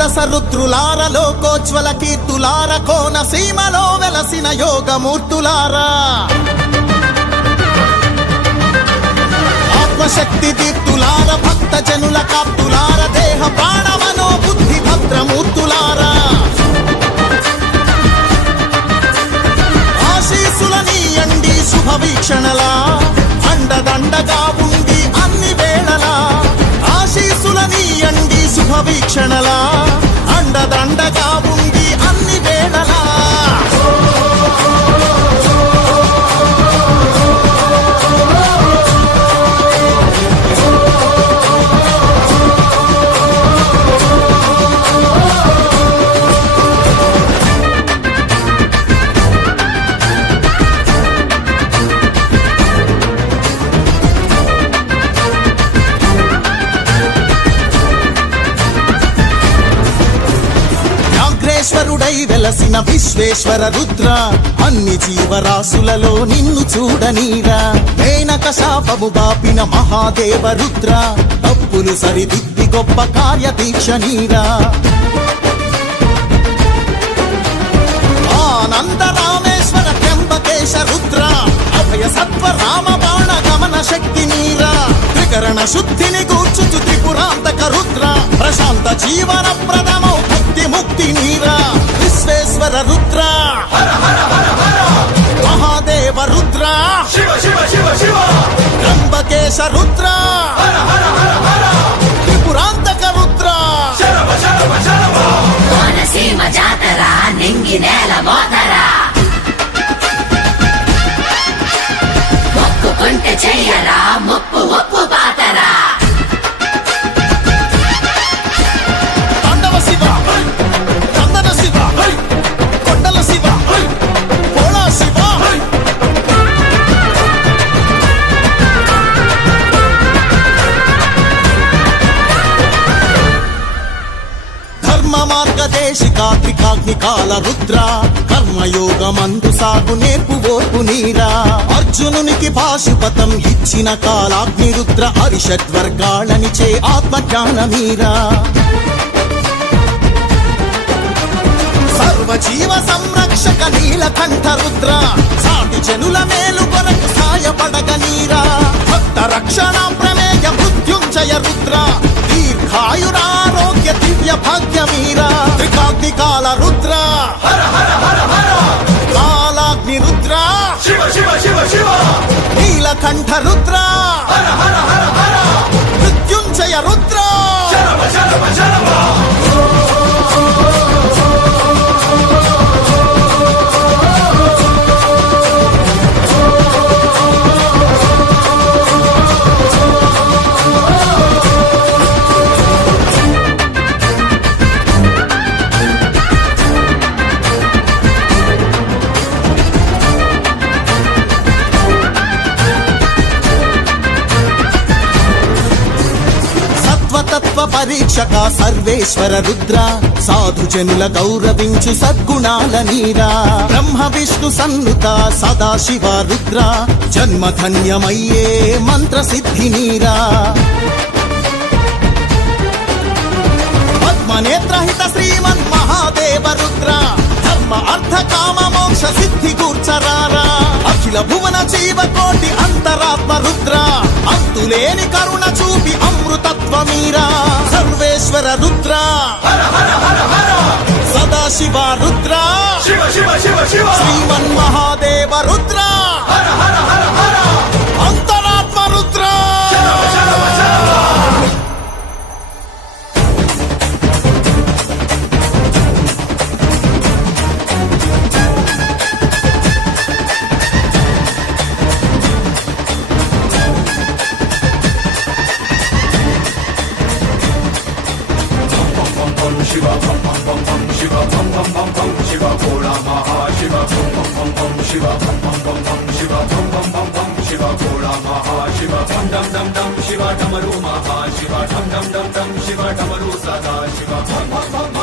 ద్వాదశ రుద్రులార లోకోజ్వల కీర్తులార కోన సీమలో వెలసిన యోగమూర్తులారా ఆత్మశక్తి దీప్తులార భక్త జనుల కాప్తులార దేహ ప్రాణమనో బుద్ధి భద్రమూర్తులారా ఆశీసులనీయండి శుభవీక్షణలా అండదండగా ఉండి అన్ని వేళలా ఆశీసులనీయండి శుభవీక్షణలా అండదండగా ఉండి అన్ని వేళలా ఈశ్వరుడై వెలసిన విశ్వేశ్వర రుద్ర అన్ని జీవరాశులలో నిన్ను చూడనీరా మేనక శాపము బాపిన మహాదేవ రుద్ర తప్పులు సరిదిద్ది గొప్ప కార్యదీక్ష నీరా ఆనంద రామేశ్వర త్ర్యంబకేశ రుద్ర అభయ సత్వ రామ బాణ గమన శక్తి నీరా త్రికరణ శుద్ధిని గూర్చుచు త్రిపురాంతక రుద్ర ప్రశాంత జీవన ప్రదమో భక్తి ముక్తి నీరా విశ్వేశ్వర రుద్ర మహాదేవ రుద్ర త్ర్యంబకేశ రుద్ర త్రిపురాంతక రుద్ర కోనసీమ జాతర నింగి నేల మోతర మొక్కుకుంటే చెయ్యరా ముప్పు ఒప్పు పాతరా మార్గదేశికాత్రికాగ్నికాల రుద్ర కర్మయోగమందు సాగు నేర్పు ఓర్పు నీరా అర్జునునికి పాశుపతం ఇచ్చిన కాలాగ్ని రుద్ర అరిషడ్వర్గాళనిచే ఆత్మజ్ఞానమీరా సర్వజీవ సంరక్షక నీలకంఠ రుద్ర సాటి జనుల మేలు కొరకు సాయపడగ నీరా భక్త రక్షణ ప్రమేయ మృత్యుంజయ రుద్ర దీర్ఘాయురారోగ్య దివ్య భాగ్యమీరా త్రికాగ్నికాల రుద్ర కాలాగ్ని రుద్ర నీలకంఠ రుద్ర మృత్యుంజయ రుద్ర పరీక్షక సర్వేశ్వర రుద్ర సాధు జనుల గౌరవించు సద్గుణాల నీరా బ్రహ్మ విష్ణు సన్నుత సదాశివ రుద్ర జన్మధన్యమయ్యే మంత్ర సిద్ధి నీరా పద్మనేత్రహిత శ్రీమన్ మహాదేవ రుద్ర ధర్మ అర్థ కామ మోక్ష సిద్ధి కూర్చరారా అఖిల భువన జీవకోటి అంతరాత్మ రుద్ర అంతులేని కరుణ చూపి అమృతత్వమీరా సర్వేశ్వర రుద్ర సదాశివ రుద్ర శ్రీమన్ మహాదేవ రుద్ర అంతరాత్మ Rudra Shiva, bum bum bum bum, Shiva, bum bum bum bum, Shiva, Bhola Maha Shiva, bum bum bum bum, Shiva, bum bum bum bum, Shiva, bum bum bum bum, Shiva, Bhola Maha Shiva, dum dum dum dum, Shiva, Damaru Maha Shiva, dum dum dum dum, Shiva, Damaru Sada Shiva, bum bum bum.